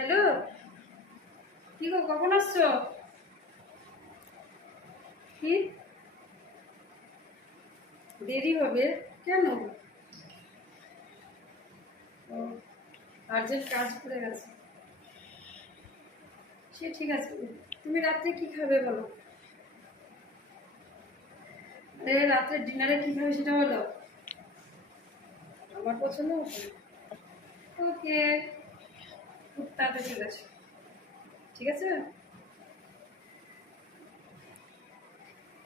Hello? কি গো, কখন আসছো? কি? দেরি হবে? কেন? আর্জেন্ট কাজ পড়ে গেছে। সে ঠিক আছে। তুমি রাত্রে কি খাবে বলো? রাত্রে ডিনারে কি খাবে সেটা বলো। আমার পছন্দ ওকে। তাড়াতাড়ি চলে আসো। ঠিক আছে?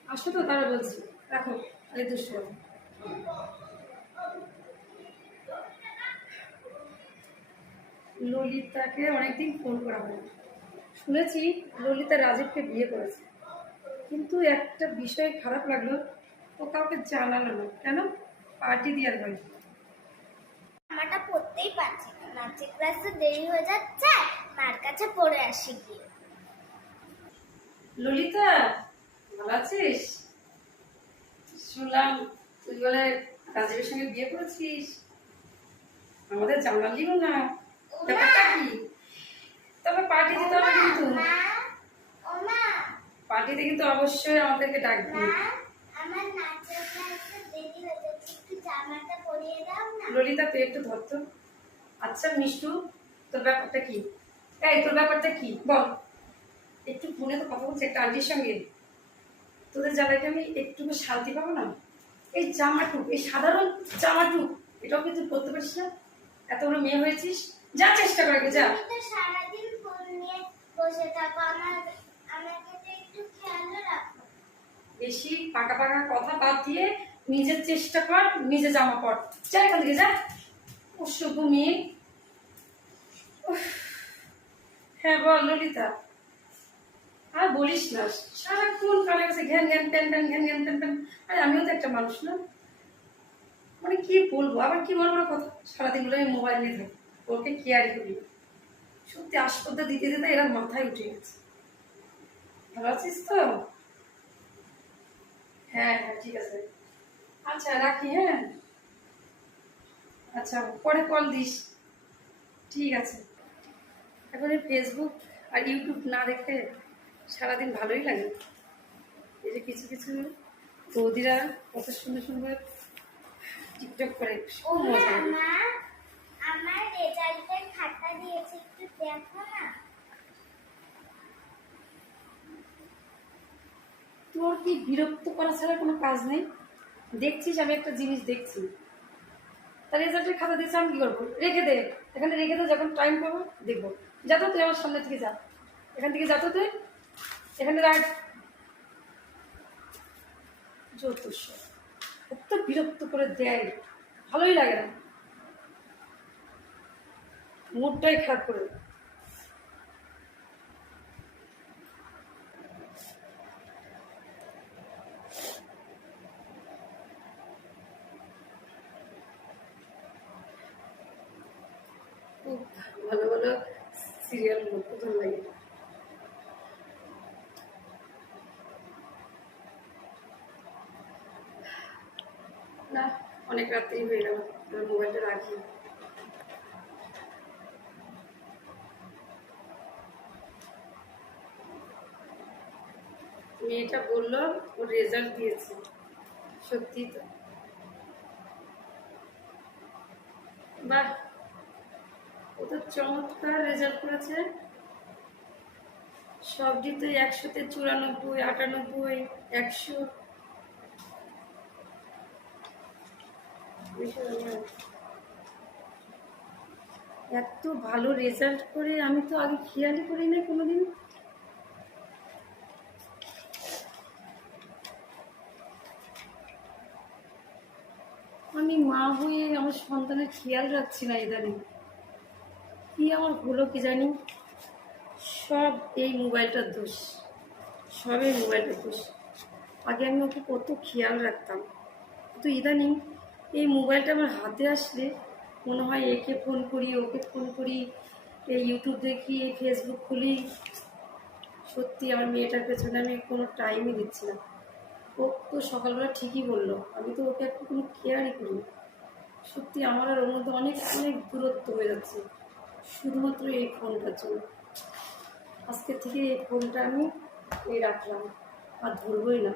আসো তো, তারা বলছি। রাখো আরে দুষ্ট ললিতাকে অনেকদিন ফোন করা হয় শুনেছি ললিতা রাজীবকে বিয়ে করেছে। কিন্তু একটা বিষয় খারাপ লাগল, ও কাউকে জানালো না। কেন? পার্টি দেওয়ার পরতেই পারছি ক্লাসে দেরি হয়ে যাচ্ছে মার কাছে পড়ে আসি গিয়ে। ললিতা ভালো আছিস? শুনলাম তুই বলে রাজীবের সঙ্গে বিয়ে করেছিস। আমাদের জানালিও না। ব্যাপারটা কি? তবে পার্টি দিতে হবে কিন্তু পার্টিতে কিন্তু অবশ্যই আমাদেরকে ডাকবি। আমার নাচের ক্লাসে দেরি হয়ে যাচ্ছে একটু জামাটা পরিয়ে দাও না। ললিতা তুই একটু ধরতো আচ্ছা মিষ্টু তোর ব্যাপারটা কি? এই তোর ব্যাপারটা কি? বল। একটু ফোনে তো কথা বলছি একটা আন্টির সঙ্গে। তোদের জ্বালাকে আমি একটু শান্তি পাবো না? এই জামাটুক এই সাধারণ জামাটুক এটাও কিন্তু করতে পারিস না? এত বড় মেয়ে হয়েছিস? যা চেষ্টা করে যা। সারাদিন ফোন নিয়ে বসে থাকো আমার আমাকে একটু খেয়াল রাখো বেশি পাকা পাকা কথা বাদ দিয়ে নিজের চেষ্টা কর নিজে জামা পর। যা এখান থেকে যা। উফ। হ্যাঁ বল, ললিতা। আর বলিস না, সারাক্ষণ কানে কাছে ঘ্যান ঘ্যান, প্যান প্যান, ঘ্যান ঘ্যান, প্যান প্যান। আরে, আমিও তো একটা মানুষ না। মানে কি বলব, আবার কি বলব না কথা? সারাদিনগুলো আমি মোবাইল নিয়ে থাকি। ওকে কেয়ারই করি। সত্যি আসপদ্দা দিতে দিতে এরা মাথায় উঠে গেছে। ভালো আছিস তো? হ্যাঁ হ্যাঁ ঠিক আছে। আচ্ছা রাখি হ্যাঁ? আচ্ছা পরে কল দিস। ঠিক আছে। এখন এই ফেসবুক আর ইউটিউব না দেখে সারাদিন ভালোই লাগে। এই যে কিছু কিছু বৌদিরা কত সুন্দর সুন্দর টিকটক করে মা মজা। আমার রেজাল্টের খাতা দিয়েছে একটু দেখো না। তোর কি বিরক্ত করা ছাড়া কোনো কাজ নেই? দেখছিস আমি একটা জিনিস দেখছি। তার রেজাল্টের খাতা দিয়েছে, আমি কি করব? রেখে দে। এখানে রেখে দে, যখন টাইম পাবো, দেখব। যা তো তুই আমার সামনে থেকে যা। এখান থেকে যা তো তুই। এখানে রাখ। জ্যোতিষ। এত বিরক্ত করে দেয়। ভালোই লাগে না। মুডটাই খারাপ করে দেয়। খুব ভালো ভালো সিরিয়াল প্রথম লাগে। না, অনেক রাত্রি হয়ে গেল, এবার মোবাইলটা রাখি। মেয়েটা বলল, ওর রেজাল্ট দিয়েছে। সত্যি তো। বাহ ও তো চমৎকার রেজাল্ট করেছে। সবটিতে একশোতে চুরানব্বই, আটানব্বই, একশো। এত ভালো রেজাল্ট করে, আমি তো আগে খেয়ালই করি না কোনোদিন। আমি মা হয়ে আমার সন্তানের খেয়াল রাখছি না ইদানিং। কি আমার হলো কি জানি? সব এই মোবাইলটার দোষ। সব এই মোবাইলটার দোষ। আগে আমি ওকে কত খেয়াল রাখতাম। কিন্তু ইদানিং এই মোবাইলটা আমার হাতে আসলে মনে হয় একে ফোন করি, ওকে ফোন করি, এই ইউটিউব দেখি, এই ফেসবুক খুলি। সত্যি আমার মেয়েটার পেছনে আমি কোনো টাইমই দিচ্ছি না। ও তো সকালবেলা ঠিকই বলল, আমি তো ওকে একটু কোনো কেয়ারই করি সত্যি আমার আর ওর মধ্যে অনেক অনেক দূরত্ব হয়ে যাচ্ছে। শুধুমাত্র এই ফোনটার জন্য। আজকে থেকে এই ফোনটা আমি এই রাখলাম। আর ধরবই না।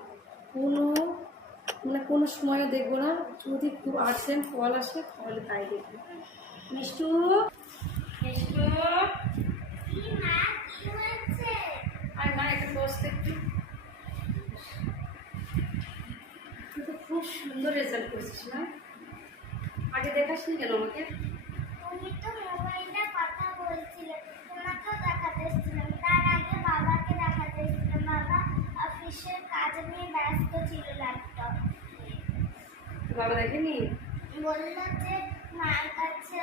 কোনো মানে কোনো সময়ও দেখব না। যদি খুব আর্জেন্ট কল আসে তাহলে তাই দেখব। মিষ্টু? মিষ্টু? আর মা একটু বসতে একটু। তুই তো খুব সুন্দর রেজাল্ট করেছিস না আগে দেখাসনি কেন আমাকে তুমি তো মোবাইলটা কথা বলছিলে তোমাকেও দেখাতে এসেছিলাম তার আগে বাবাকে দেখাতে এসেছিলাম বাবা অফিসের কাজ নিয়ে ব্যস্ত ছিল ল্যাপটপ বাবা দেখেনি? বলল যে মার কাছে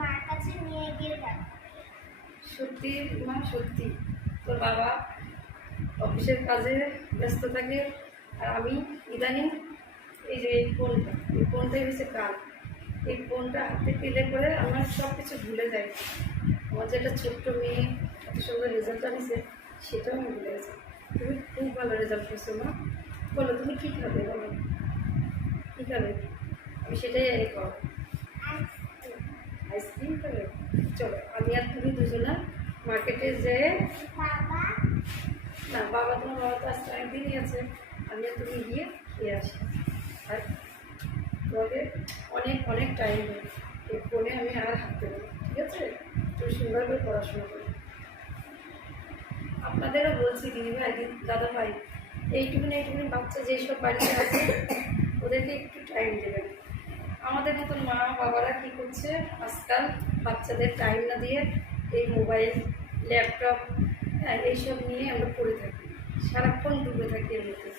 মার কাছে নিয়ে গিয়ে সত্যি, মা, সত্যি। তোর বাবা অফিসের কাজে ব্যস্ত থাকে, আর আমি ইদানিং এই যে এই ফোনটা এই ফোনটাই হচ্ছে কাল এই ফোনটা হাতে পেলে করে আমার সব কিছু ভুলে যায়। আমার যে একটা ছোট্ট মেয়ে, এত সুন্দর রেজাল্ট আনিছে, সেটাও আমি ভুলে গেছি। তুমি খুব ভালো রেজাল্ট করছ, মা। বলো, তুমি কী খাবে বলো। কী খাবে আমি সেটাই আনি খাও আইসক্রিম খাবে? চলো, আমি আর তুমি দুজনা মার্কেটে যেয়ে না, বাবা, তোমার বাবা তো আজকে একদিনই আছে। আমি আর তুমি গিয়ে খেয়ে আসি। আর তোমাকে অনেক অনেক টাইম দেয় এই ফোনে আমি আর হাত দেবো ঠিক আছে? তুমি সুন্দর করে পড়াশোনা করো। আপনাদেরও বলছি দিদি ভাই দাদা ভাই এইটুকুনি এইটুকুনি বাচ্চা যেসব বাড়িতে আছে ওদেরকে একটু টাইম দেবেন। আমাদের মতন মা বাবারা কী করছে? আজকাল বাচ্চাদের টাইম না দিয়ে এই মোবাইল ল্যাপটপ হ্যাঁ এইসব নিয়ে আমরা পড়ে থাকি। সারাক্ষণ ডুবে থাকি এর মধ্যে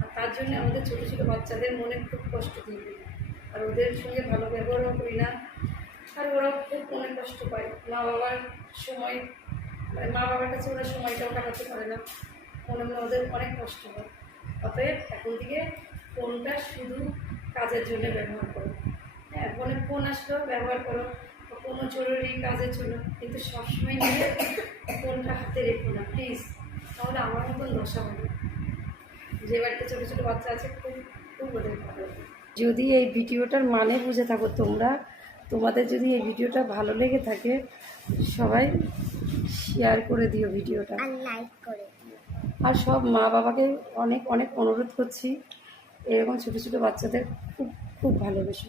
আর তার জন্য আমাদের ছোটো ছোটো বাচ্চাদের মনে খুব কষ্ট দিয়ে আর ওদের সঙ্গে ভালো ব্যবহারও করি না। আর ওরাও খুব মনে কষ্ট পায়। মা বাবার সময় মানে মা বাবার কাছে ওরা সময়টাও কাটাতে পারে না। মনে মনে ওদের অনেক কষ্ট হয়। অতএব এখন থেকে ফোনটা শুধু কাজের জন্য ব্যবহার করো। হ্যাঁ ফোনে ফোন আসলেও ব্যবহার করো। কোনো জরুরি কাজের জন্য। কিন্তু সবসময় নিয়ে ফোনটা হাতে রেখো না প্লিজ তাহলে আমার মতন দশা হবে যে বাড়িতে ছোটো ছোটো বাচ্চা আছে খুব খুব ওদের ভালো যদি এই ভিডিওটার মানে বুঝে থাকো তোমরা তোমাদের যদি এই ভিডিওটা ভালো লেগে থাকে সবাই শেয়ার করে দিও ভিডিওটা। আর লাইক করে আর সব মা বাবাকে অনেক অনেক অনুরোধ করছি। এরকম ছোটো ছোটো বাচ্চাদের খুব খুব ভালোবেসো।